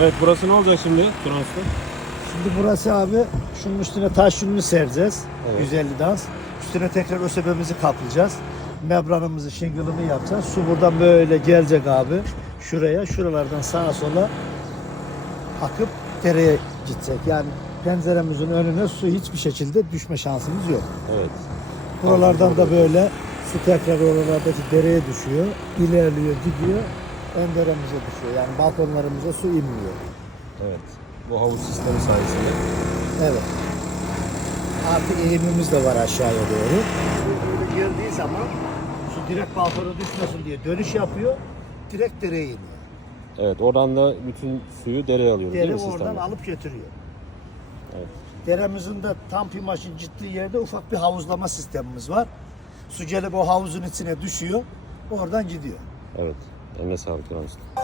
Evet burası ne olacak şimdi Turan Usta? Şimdi burası abi şunun üstüne taş yününü sereceğiz. Evet. 150 dans. Üstüne tekrar ösebemizi kaplayacağız. Membranımızı, şıngılını yapacağız. Su buradan böyle gelecek abi. Şuraya, şuralardan sağa sola akıp dereye gidecek. Yani penceremizin önüne su hiçbir şekilde düşme şansımız yok. Evet. Buralardan da böyle su tekrar oralardaki dereye düşüyor. ilerliyor, gidiyor. Ön deremize düşüyor. Yani balkonlarımıza su inmiyor. Evet. Bu havuz sistemi sayesinde. Evet. Artık eğimimiz de var aşağıya doğru. Böyle geldiği zaman su direkt balkona düşmesin diye dönüş yapıyor. Direkt dereye iniyor. Evet oradan da bütün suyu dereye alıyoruz değil Dere mi oradan sistemle? alıp götürüyor. Evet. Deremizin de tam pimaşın ciddi yerde ufak bir havuzlama sistemimiz var. Su gelip o havuzun içine düşüyor. Oradan gidiyor. Evet. Eline sağlık Usta.